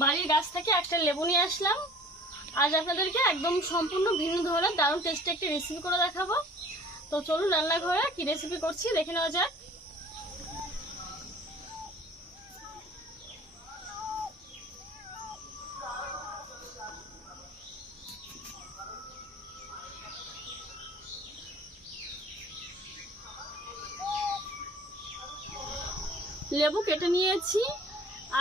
বাড়ির গাছ থেকে একটা লেবু নিয়ে আসলাম। আজ আপনাদেরকে একদম সম্পূর্ণ ভিন্ন ধরনের দারুণ টেস্টি একটা রেসিপি করে দেখাবো। তো চলুন রান্নাঘরে কি রেসিপি করছি দেখে নেওয়া যাক। লেবু কেটে নিয়েছি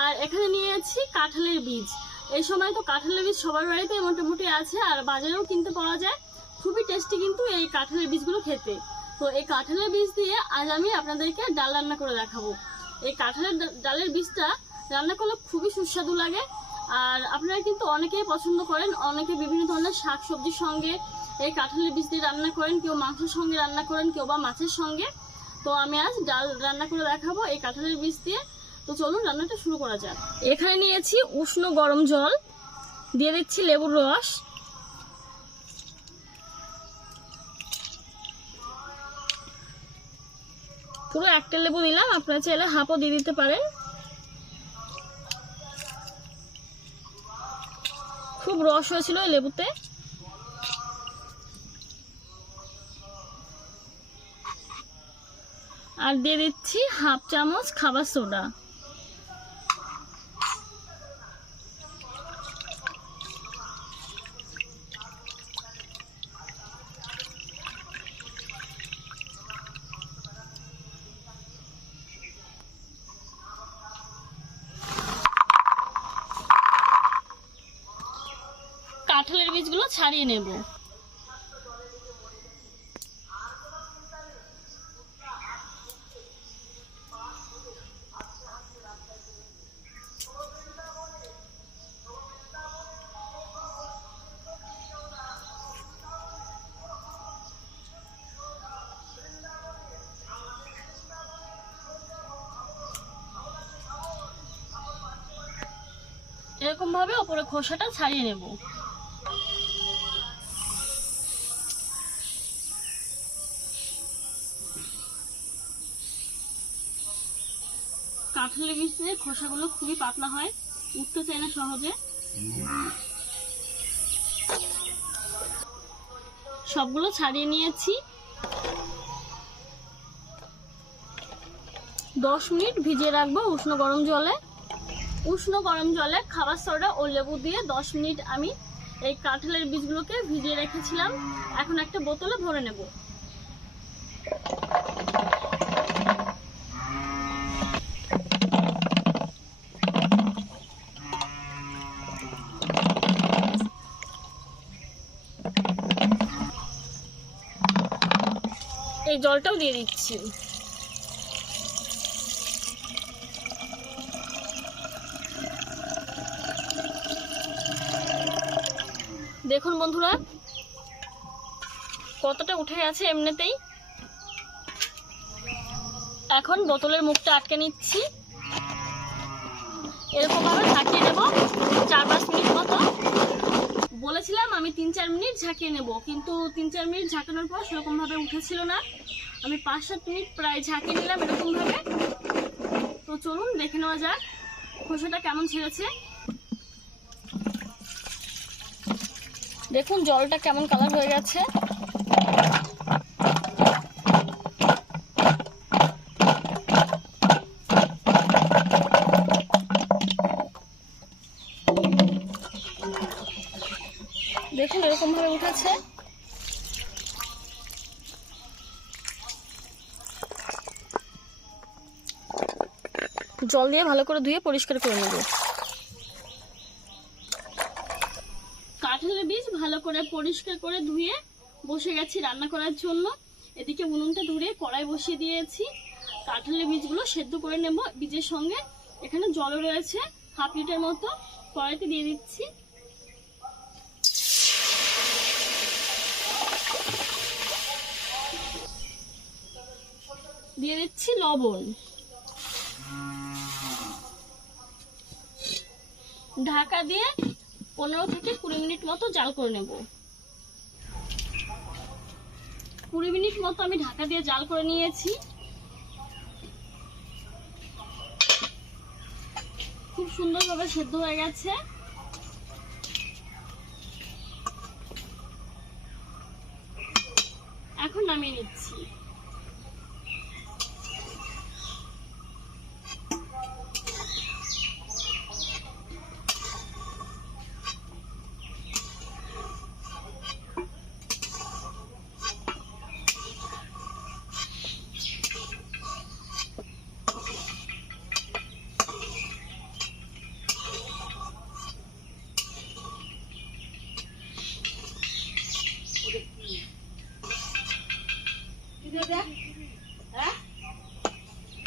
আর এখানে নিয়েছি কাঁঠালের বীজ। এই সময় তো কাঁঠালের বীজ সবার বাড়িতে মোটামুটি আছে আর বাজারেও কিনতে পাওয়া যায়। খুবই টেস্টি কিন্তু এই কাঁঠালের বীজগুলো খেতে। তো এই কাঁঠালের বীজ দিয়ে আজ আমি আপনাদেরকে ডাল রান্না করে দেখাবো। এই কাঁঠালের ডালের বীজটা রান্না করলে খুবই সুস্বাদু লাগে। আর আপনারা কিন্তু অনেকেই পছন্দ করেন, অনেকে বিভিন্ন ধরনের শাক সবজির সঙ্গে এই কাঁঠালের বীজ দিয়ে রান্না করেন, কেউ মাংসের সঙ্গে রান্না করেন, কেউ বা মাছের সঙ্গে। তো আমি আজ ডাল রান্না করে দেখাবো এই কাঁঠালের বীজ দিয়ে। তো চলুন রান্নাটা শুরু করা যাক। এখানে নিয়েছি উষ্ণ গরম জল, দিয়ে দিচ্ছি লেবুর রস, পুরো একটা লেবু দিলাম, আপনারা চাইলে হাফও দিয়ে দিতে পারেন। খুব রস হয়েছিল এই লেবুতে। আর দিয়ে দিচ্ছি হাফ চামচ খাবার সোডা। কাঁঠালের বীজগুলো ছাড়িয়ে নেব। এরকম ভাবে উপরে খোসাটা ছাড়িয়ে নেব। কাঁঠালের বীজের খোসাগুলো খুবই পাতলা হয়, উঠতে চায় না সহজে। সবগুলো ছাড়িয়ে নিয়েছি। 10 মিনিট ভিজিয়ে রাখবো উষ্ণ গরম জলে। উষ্ণ গরম জলে খাবার সোডা ও লেবু দিয়ে 10 মিনিট আমি এই কাঁঠালের বীজগুলোকে ভিজিয়ে রেখেছিলাম। এখন একটা বোতলে ভরে নেব। এই জলটাও দিয়ে দিচ্ছি। দেখুন বন্ধুরা কতটা উঠে গেছে এমনিতেই। এখন বোতলের মুখটা আটকে নিচ্ছি। এরকম ভাবে ঝাঁকিয়ে নেব 4-5 মিনিট মতো। বলেছিলাম আমি 3-4 মিনিট ঝাঁকিয়ে নেব, কিন্তু 3-4 মিনিট ঝাঁকানোর পর সেরকম ভাবে উঠেছিল না। আমি 5-7 মিনিট প্রায় ঝাঁকিয়ে নিলাম এরকম ভাবে। তো চলুন দেখে নেওয়া যাক খোসাটা কেমন ছেড়েছে। দেখুন জলটা কেমন কালার হয়ে গেছে। দেখুন এরকম ভাবে উঠেছে। জল দিয়ে ভালো করে ধুয়ে পরিষ্কার করে নেব। কাঁঠালের বীজ ভালো করে পরিষ্কার করে ধুয়ে বসে গেছি রান্না করার জন্য। এদিকে উনুনটা ধরে কড়াই বসিয়ে দিয়েছি। কাঁঠালের বীজগুলো সেদ্ধ করে নেব বীজের সঙ্গে। এখানে জল রয়েছে হাফ লিটার মতো, কড়াইতে দিয়ে দিচ্ছি। দিয়ে দিচ্ছি লবণ। ঢাকা দিয়ে 15 থেকে 20 মিনিট মতো জাল করে নেব। 20 মিনিট মতো আমি ঢাকা দিয়ে জাল করে নিয়েছি। খুব সুন্দরভাবে সেদ্ধ হয়ে গেছে। এখন নামিয়ে নিচ্ছি।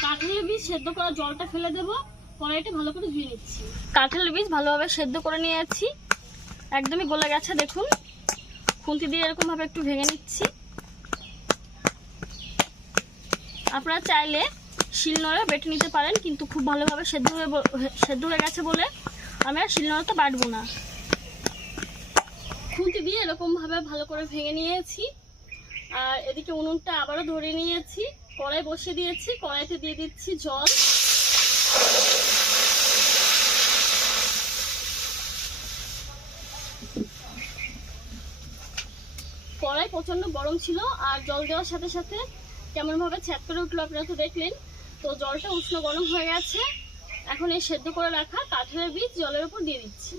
কাঁঠালের বীজ সেদ্ধ করা জলটা ফেলে দেবো, কড়াইটা ভালো করে ধুয়ে নিচ্ছি। কাঁঠালের বীজ ভালোভাবে সেদ্ধ করে নিয়েছি, একদমই গলে গেছে। দেখুন, খুন্তি দিয়ে এরকম ভাবে একটু ভেঙে নিচ্ছি। আপনারা চাইলে শিলনোড়া বেটে নিতে পারেন, কিন্তু খুব ভালোভাবে সেদ্ধ হয়ে গেছে বলে আমি আর শিলনোড়াতে বাটবো না। খুন্তি দিয়ে এরকম ভাবে ভালো করে ভেঙে নিয়েছি। আর এদিকে উনুনটা আবারও ধরে নিয়েছি, কড়াই বসিয়ে দিয়েছি। কড়াইতে দিয়ে দিচ্ছি জল। কড়াই প্রচন্ড গরম ছিল, আর জল দেওয়ার সাথে সাথে কেমন ভাবে ছ্যাদ করে উঠলো আপনারা তো দেখলেন। তো জলটা উষ্ণ গরম হয়ে গেছে। এখন এই সেদ্ধ করে রাখা কাঁঠালের বীজ জলের উপর দিয়ে দিচ্ছি।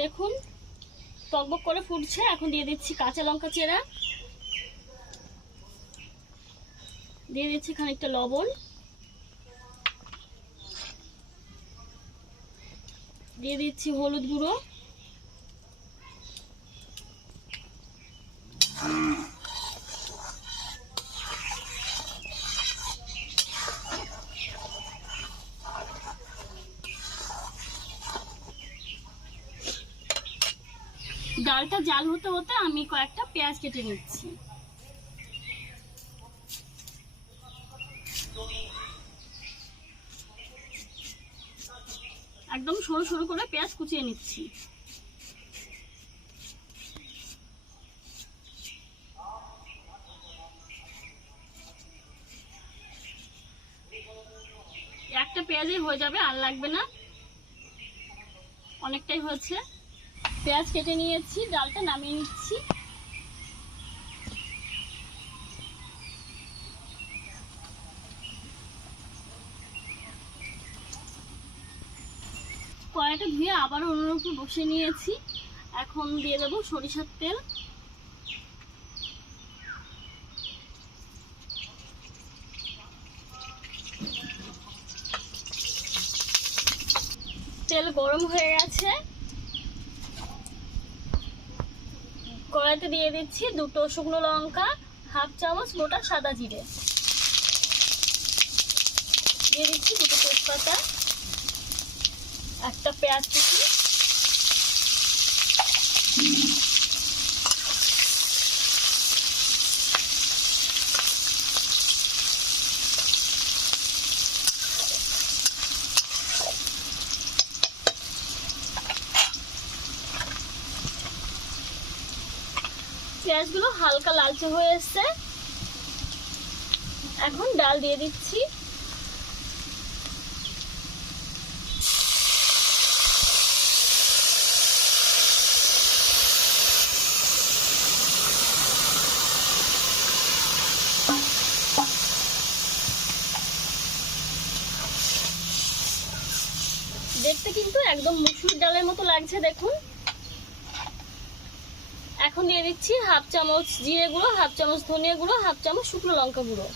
দেখুন টকবক করে ফুটছে। এখন দিয়ে দিচ্ছি কাঁচা লঙ্কা চেরা, দিয়ে দিচ্ছি খানিকটা লবণ, দিয়ে দিচ্ছি হলুদ গুঁড়ো, ডালটা জাল হতে হতে আমি কয়েকটা পেঁয়াজ কেটে নিচ্ছি। একদম সরু সরু করে পেঁয়াজ কুচিয়ে নিচ্ছি। একটা পেঁয়াজই হয়ে যাবে, আর লাগবে না, অনেকটাই হয়েছে। পেঁয়াজ কেটে নিয়েছি, ডালটা নামিয়ে নিচ্ছি। কড়াইটা ধুয়ে আবারও উনুনের উপর বসিয়ে নিয়েছি। এখন দিয়ে দেবো সরিষার তেল। তেল গরম হয়ে গেছে। কড়াইতে দিয়ে দিচ্ছি 2টো শুকনো লঙ্কা, 1/2 চামচ গোটা সাদা জিরে, দিয়ে দিচ্ছি 2টো তেজপাতা, একটা পেঁয়াজ কুচি, পেঁয়াজগুলো হালকা লালচে হয়ে এসছে। এখন ডাল দিয়ে দিচ্ছি। দেখতে কিন্তু একদম মুসুর ডালের মতো লাগছে, দেখুন। এখন দিয়ে দিচ্ছি 1/2 চামচ জিরে গুঁড়ো, 1/2 চামচ ধনিয়া গুঁড়ো, 1/2 চামচ শুকনো লঙ্কা গুঁড়ো।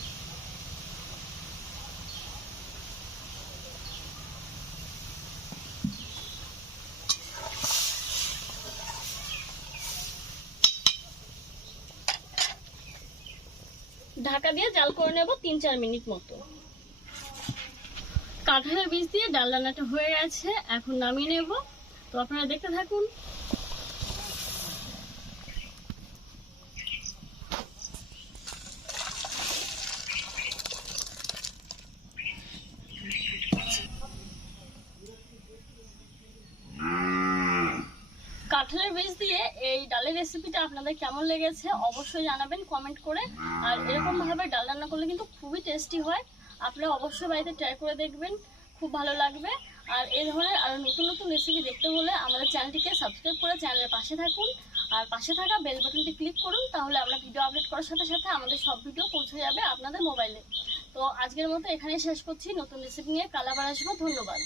ঢাকা দিয়ে জাল করে নেব 3-4 মিনিট মতো। কাঁঠালের বীজ দিয়ে ডাল রান্নাটা হয়ে গেছে, এখন নামিয়ে নেব। তো আপনারা দেখতে থাকুন। কাঁঠালের বীজ দিয়ে এই ডালের রেসিপিটা আপনাদের কেমন লেগেছে অবশ্যই জানাবেন কমেন্ট করে। আর এরকমভাবে ডাল রান্না করলে কিন্তু খুবই টেস্টি হয়, আপনারা অবশ্যই বাড়িতে ট্রাই করে দেখবেন, খুব ভালো লাগবে। আর এই ধরনের আরও নতুন নতুন রেসিপি দেখতে হলে আমাদের চ্যানেলটিকে সাবস্ক্রাইব করে চ্যানেলের পাশে থাকুন, আর পাশে থাকা বেল বাটনটি ক্লিক করুন, তাহলে আমরা ভিডিও আপলোড করার সাথে সাথে আমাদের সব ভিডিও পৌঁছে যাবে আপনাদের মোবাইলে। তো আজকের মতো এখানেই শেষ করছি, নতুন রেসিপি নিয়ে কাল আবার আসবো। ধন্যবাদ।